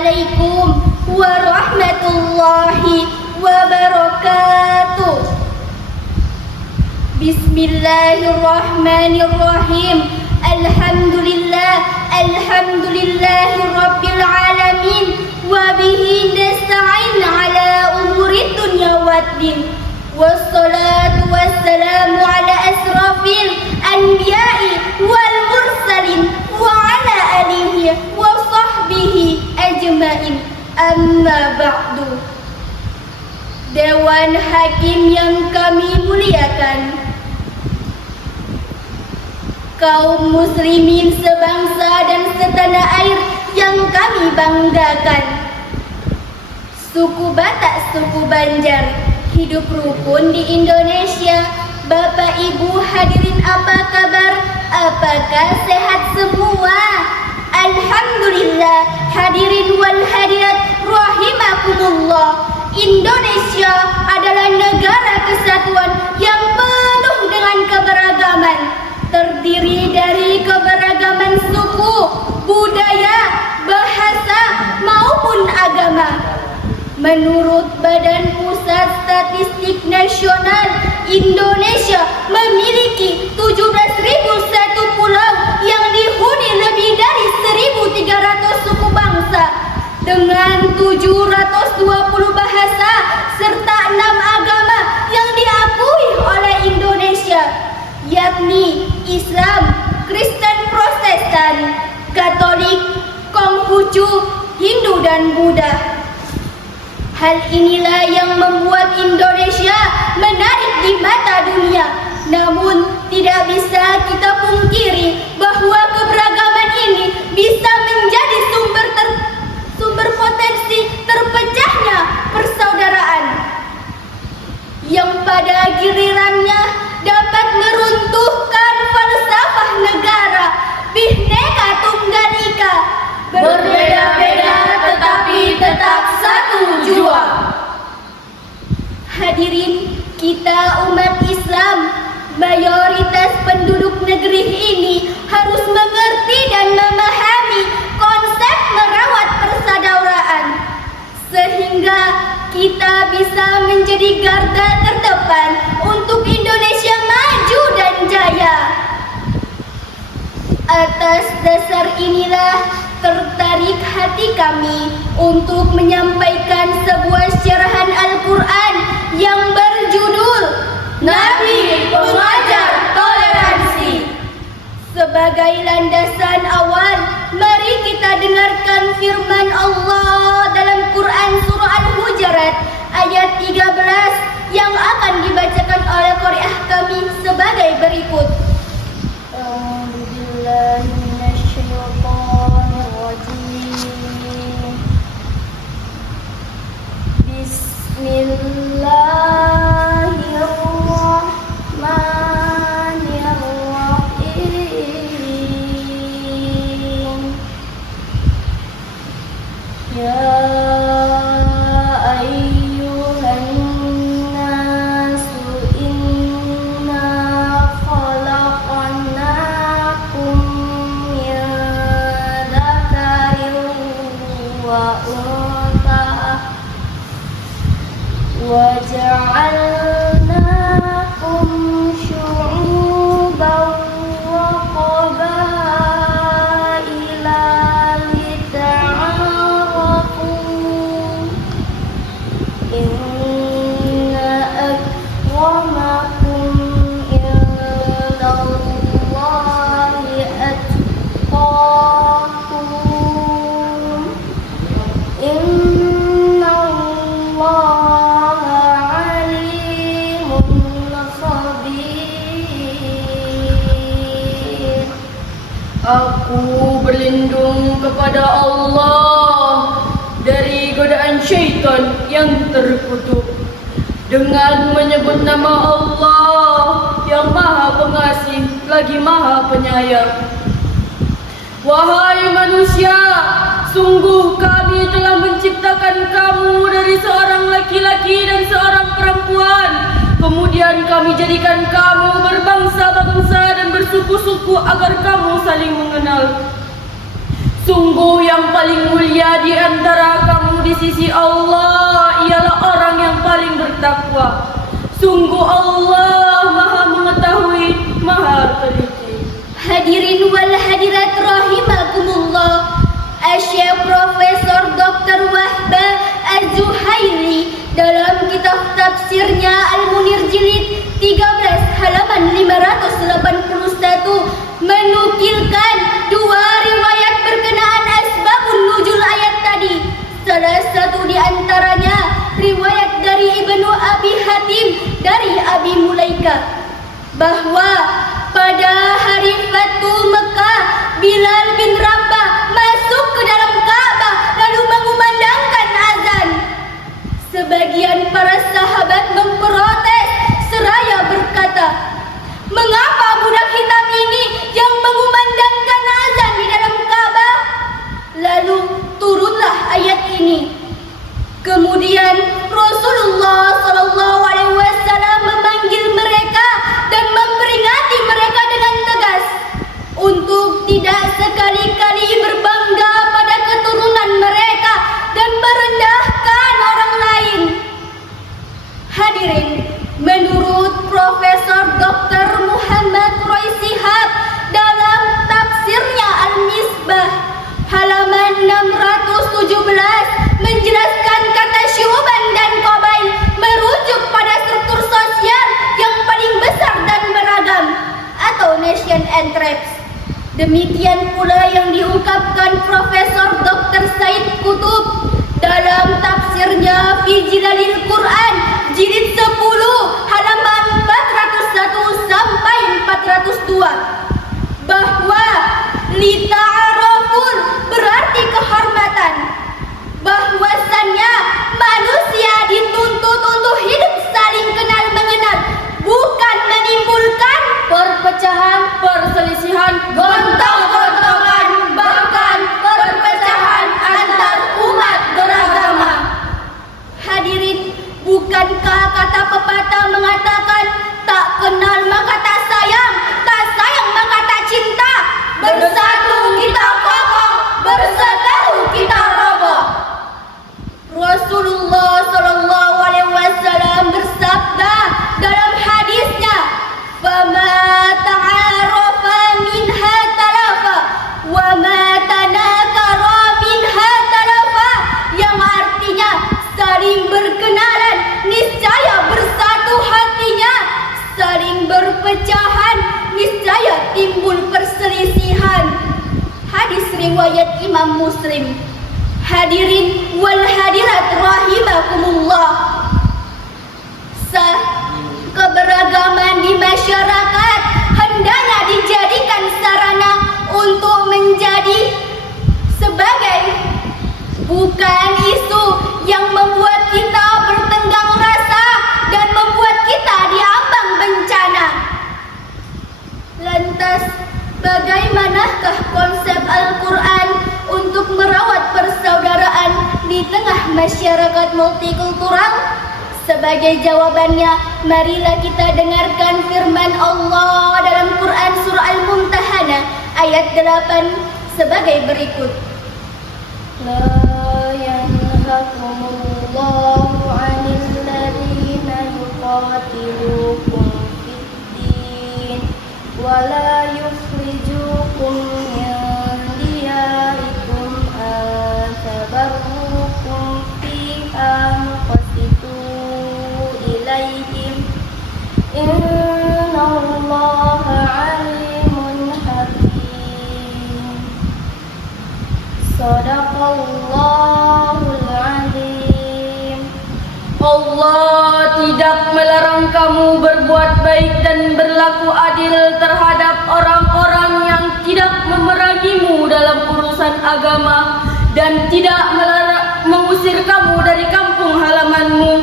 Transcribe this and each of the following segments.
Assalamualaikum warahmatullahi wabarakatuh. Bismillahirrahmanirrahim. Alhamdulillahi rabbil alamin. Wa bihi nasta'in ala umuri dunya waddin. Wassalatu wassalamu ala asrafil anbiya'i wal mursalin wa ala alihi wa sahbihi ajma'in. Amma ba'du. Dewan Hakim yang kami muliakan, kaum muslimin sebangsa dan setanah air yang kami banggakan, suku Batak, suku Banjar, hidup rukun di Indonesia. Bapak Ibu hadirin apa kabar? Apakah sehat semua? Alhamdulillah. Hadirin wal hadirat rahimakumullah. Indonesia adalah negara kesatuan yang penuh dengan keberagaman, terdiri dari keberagaman suku, budaya, bahasa maupun agama. Menurut Badan Pusat Statistik Nasional, Indonesia memiliki 17.001 pulau yang dihuni lebih dari 1.300 suku bangsa dengan 720 bahasa serta 6 agama yang diakui oleh Indonesia, yakni Islam, Kristen Protestan, Katolik, Konghucu, Hindu dan Buddha. Hal inilah yang membuat Indonesia menarik di mata dunia. Namun tidak bisa kita pungkiri bahwa keberagaman ini bisa menjadi sumber potensi terpecahnya persaudaraan, yang pada gilirannya dapat meruntuhkan falsafah negara Bhinneka Tunggal Ika, berbeda-beda tetapi tetap satu jua. Hadirin, kita umat Islam, mayoritas penduduk negeri ini harus mengerti dan memahami konsep merawat persaudaraan, sehingga kita bisa menjadi garda terdepan untuk Indonesia maju dan jaya. Atas dasar inilah tertarik hati kami untuk menyampaikan sebuah syarahan Al-Quran yang berjudul Nabi Pengajar Toleransi. Sebagai landasan awal, mari kita dengarkan firman Allah dalam Quran surah Al-Hujurat ayat 13 yang akan dibacakan oleh qari'ah kami sebagai berikut. Bismillahirrahmanirrahim. Ya ayyuhan nasu inna khalaqnakum min dzakarin wa untha wa ja'alnakum syu'uban wa qabaila lita'arafu. Inna akramakum indallahi atqakum. Innallaha alimun khabir. Aku berlindung kepada Allah dari godaan syaitan yang terkutuk dengan menyebut nama Allah yang Maha Pengasih lagi Maha Penyayang. Wahai manusia, sungguh kami telah menciptakan kamu dari seorang laki-laki dan seorang perempuan. Kemudian kami jadikan kamu berbangsa-bangsa dan bersuku-suku agar kamu saling mengenal. Sungguh yang paling mulia di antara kamu di sisi Allah ialah orang yang paling bertakwa. Sungguh Allah Maha mengetahui, Maha teliti. Hadirin wal hadirat rahimakumullah. Asy-Syaikh Profesor Dr. Wahba Az-Zuhaili dalam kitab tafsirnya Al-Munir jilid 13 halaman 581 menukilkan dua riwayat berkenaan asbabun nuzul ayat tadi. Salah satu di antaranya riwayat dari Ibnu Abi Hatim dari Abi Mulaika bahwa pada hari Fatu Mekah, Bilal bin Rabah masuk ke dalam Ka'bah lalu mengumandangkan azan. Sebagian para sahabat memprotes seraya berkata, "Mengapa budak hitam ini yang mengumandangkan azan di dalam Ka'bah?" Lalu turunlah ayat ini. Kemudian Rasulullah SAW memanggil mereka dan memperingati mereka dengan tegas untuk tidak sekali-kali berbangga pada keturunan mereka dan merendahkan orang lain. Hadirin, menurut Profesor Dr. Muhammad Roy Shihab dalam tafsirnya Al-Misbah halaman 617 menjelaskan kata syuban dan qabail merujuk pada struktur sosial yang paling besar dan beragam atau nation and tribes. Demikian pula yang diungkapkan Profesor Dr. Said Qutb dalam tafsirnya Fi Jilalil Quran jilid 10 halaman 401 sampai 402 bahwa lita'arafun berarti kehormatan, bahwasannya manusia dituntut untuk hidup saling kenal mengenal, bukan menimbulkan perpecahan, perselisihan, gontok-gontokan, bahkan perpecahan antar umat beragama. Hadirin, bukankah kata pepatah mengatakan tak kenal maka tak sayang, tak sayang maka tak cinta, bersatu kita kokoh, bersatu kita roboh. Rasulullah SAW bersabda dalam hadisnya, "Fama ta'arafa minha talafa, wa ma tanakara minha talafa," yang artinya saling berkenalan niscaya bersatu hatinya, saling berpecahan niscaya timbul perselisihan. Hadis riwayat Imam Muslim. Hadirin wal hadirat rahimakumullah. Keberagaman di masyarakat hendaknya dijadikan sarana untuk menjadi sebagai, bukan isu yang membuat kita bertenggang rasa dan membuat kita diambang bencana. Lantas, bagaimanakah konsep Al-Quran untuk merawat persaudaraan di tengah masyarakat multikultural? Sebagai jawabannya, marilah kita dengarkan firman Allah dalam Quran surah Al-Mumtahanah ayat 8 sebagai berikut. La yanhakumullahu 'anil ladzina yuqatilukum fid-din wa la yukhrijukum min diyarikum an tabarrukum fiha muqsitu ilaihim innallaha 'alimun hakim. Shadaqallahul 'azim. Allah tidak melarang kamu berbuat baik dan berlaku adil terhadap orang-orang yang tidak memerangimu dalam urusan agama dan tidak mengusir kamu dari kampung halamanmu.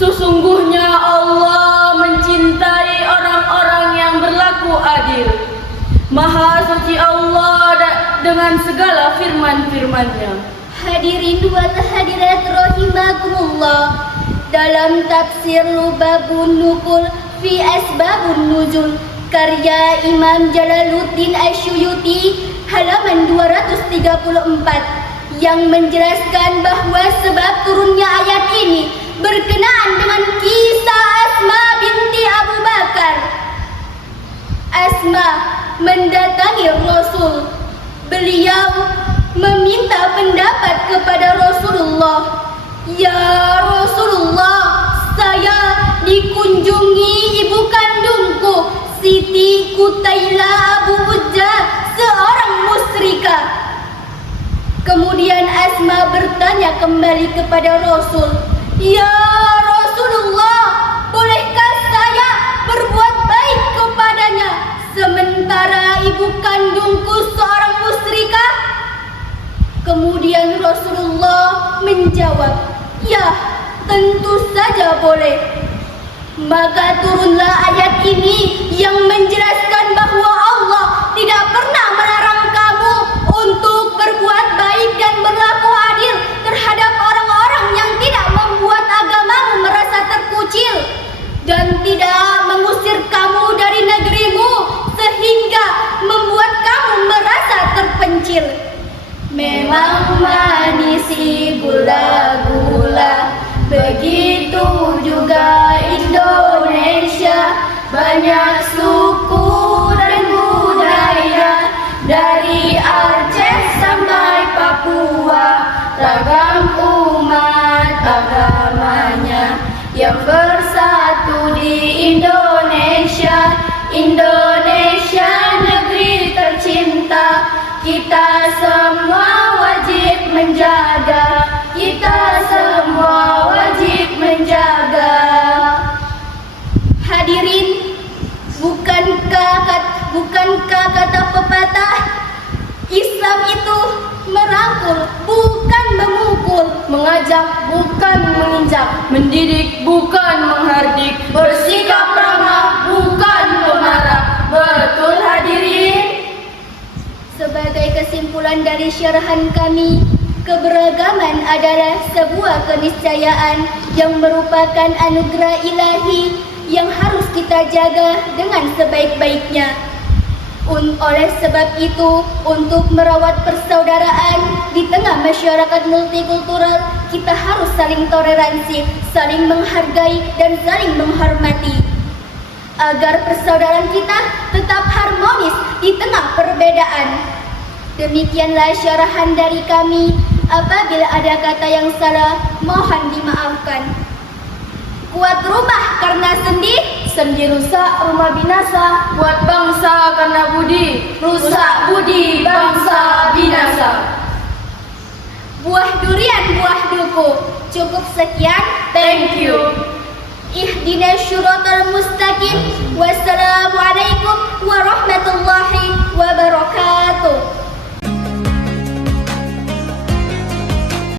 Sesungguhnya Allah mencintai orang-orang yang berlaku adil. Maha suci Allah dengan segala firman-firman-Nya. Hadirin wal hadirat rahimakumullah. Dalam tafsir Lubabun Nukul fi Asbabun Nuzul karya Imam Jalaluddin Asyuyuti halaman 234 yang menjelaskan bahwa sebab turunnya ayat ini berkenaan dengan kisah Asma binti Abu Bakar. Asma mendatangi Rasul. Beliau meminta pendapat kepada Rasulullah. Ya Rasulullah, saya dikunjungi ibu kandungku, Siti Kutailah Abu Ujjah, seorang musyrikah. Kemudian Asma bertanya kembali kepada Rasul, Ya Rasulullah, bolehkah saya berbuat baik kepadanya sementara ibu kandungku seorang musyrikah? Kemudian Rasulullah menjawab, ya, tentu saja boleh. Maka turunlah ayat ini yang menjelaskan bahwa Allah tidak pernah melarang kamu untuk berbuat baik dan berlaku adil terhadap orang-orang yang tidak membuat agamamu merasa terkucil dan tidak mengusir kamu dari negerimu sehingga membuat kamu merasa terpencil. Memang manis gula-gula, begitu juga Indonesia, banyak suku dan budaya, dari Aceh sampai Papua, ragam umat agamanya yang bersatu di Indonesia. Indonesia negeri tercinta, kita semua wajib menjaga, kita semua wajib menjaga. Hadirin, bukankah kata pepatah, Islam itu merangkul, bukan memukul, Mengajak bukan menginjak, mendidik bukan menghardik, bersikap ramah bukan pemarah. Betul hadirin? Sebagai kesimpulan dari syarahan kami, keberagaman adalah sebuah keniscayaan yang merupakan anugerah ilahi yang harus kita jaga dengan sebaik-baiknya. Oleh sebab itu, untuk merawat persaudaraan di tengah masyarakat multikultural, kita harus saling toleransi, saling menghargai, dan saling menghormati, agar persaudaraan kita tetap harmonis di tengah perbedaan. Demikianlah syarahan dari kami. Apabila ada kata yang salah, mohon dimaafkan. Kuat rumah karena sendi, Sendi rusak, rumah binasa. Buat bangsa karena budi, rusak budi, bangsa binasa. buah durian, buah duku. Cukup sekian. Thank you. Ihdinas syiratal mustaqim. Wassalamu